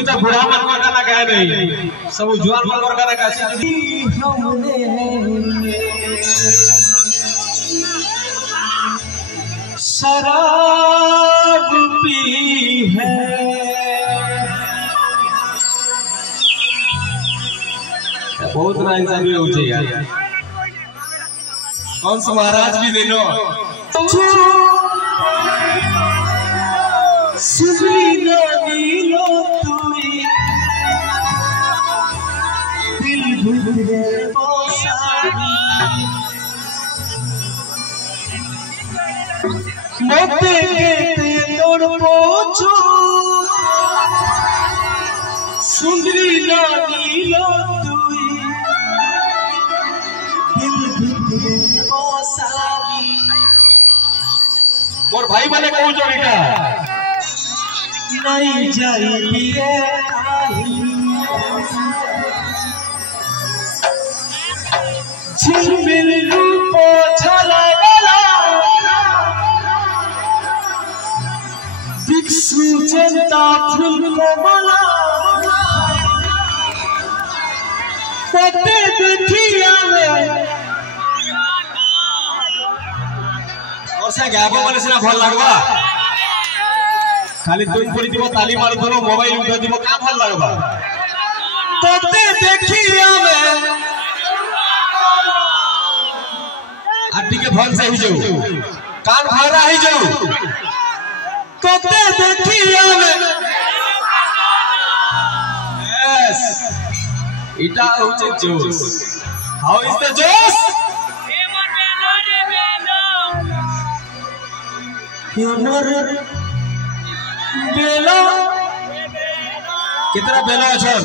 मुई तो बुढ़ा मन को गाना गाए नहीं सब जुआन मन को गाना गासी हमने शराब पी है बहुत ना इंसान भी हो यार कौन सा महाराज भी दे लो सुनी नीलो तुई दिल भुले बसानी मोते के तोड़ पोछो सुंदरी नीलो तुई दिल भुले बसानी मोर भाई माने कहू जोड़ीटा नहीं जाइए झिलमिल रूप झलमला दिक्सु जनता फूल कोमला पते देखिया में और से गाबो माने सिना भल लागबा खाली तुम पड़ी दिबो ताली मार दो मोबाइल उठा दिबो का भल लागबा तते देखिया में आटी के भन से ही जाऊ कान भरा ही जाऊ तते देखिया में यस इटा होचे जोश हाउ इज द जोश हमर बेला कितना बेला अछन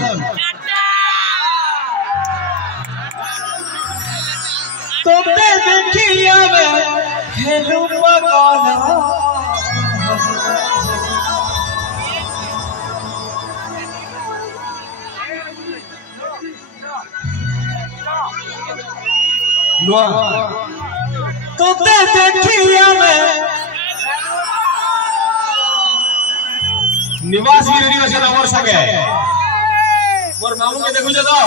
तो पे देखिया में हेलो पगाला नुआ तो पे देखिया में निवास वीडियो আছে আমার সঙ্গে মোর মামু কে দেখু তো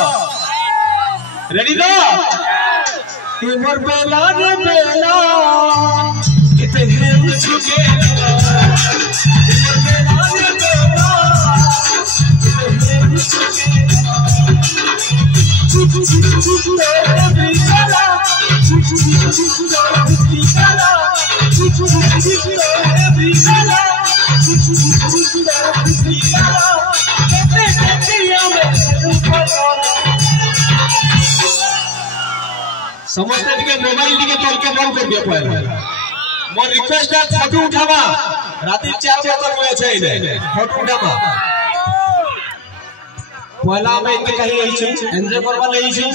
রেডি তো এ মোর বেলা রে বেলা কিতে হে উছকে মোর বেলা রে বেলা কিতে হে উছকে চুপ চুপ চুপ রে বিছালা চুপ চুপ চুপ রে বিছালা চুপ চুপ চুপ রে বিছালা समझते थे मोबाइल टी तोड़ के बंद कर दिया पहले मोर रिक्वेस्ट है फोटो उठावा राती 4 बजे तक हुए छे इने फोटो उठावा पहला में इनके कहीं रही छु एंजॉय करवा नहीं छु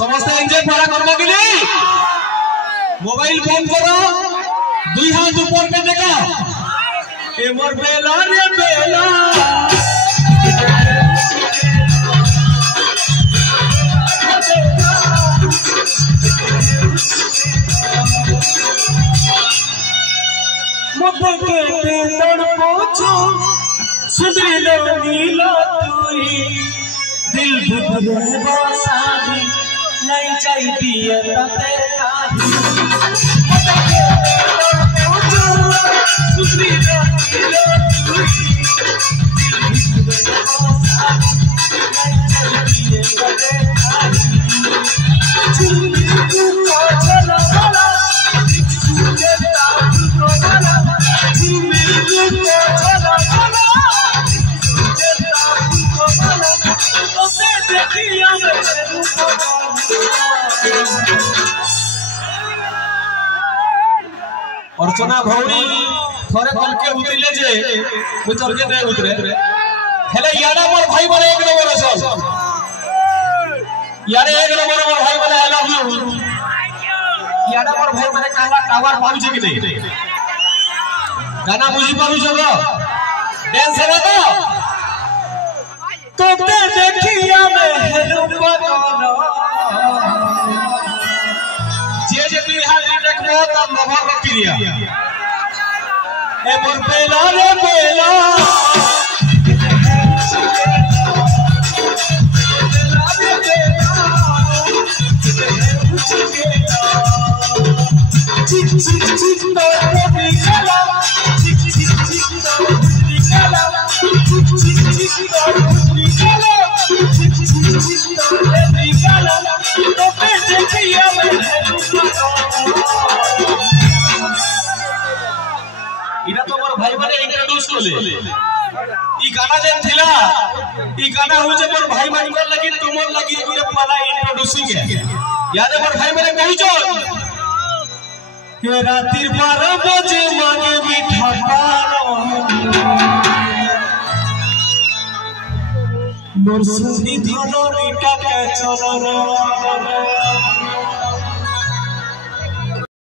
समझते एंजॉय पूरा करवा के नहीं मोबाइल बंद करो दुई हाथ ऊपर पे देखो ए मोर बेला रे बेला मुझे के तोड़ पोछो सुधरी लो नीलो तुई दिल भुले बसानी नहीं चाहिए तते काही मुझे के तोड़ पोछो सुधरी लो नीलो तुई दिल भुले बसानी नहीं चाहिए तते काही झिलमिल को चला चला सुजता को वाला झिलमिल को चला चला सुजता को वाला तो से देखिया मेरे रूप अर्चना भौणी थोड़े कल के उतरिले जे मुझ तोरके नहीं उतरे हेले यारा मोर भाई बने एक नंबर असल यारे एक नंबर मोर भाई बने आई लव यू यारा मोर भाई बने कहला टावर पाउछे कि नहीं गाना बुझी पाउ छ डांस है तो ते देखिया में हेलो पगाला जे जे बिहार देखबो त मोहर प्रिया ए मोर बेला रे बेला बोले ई गाना जेन थिला ई गाना हो जे मोर भाई मानकर लगी तुमर लगी पूरे पहला इंट्रोड्यूसिंग है याद है मोर भाई मेरे कहू चल के राती 12 बजे मांगे मीठा पानो मोर सुनी धनो रीटा के चलो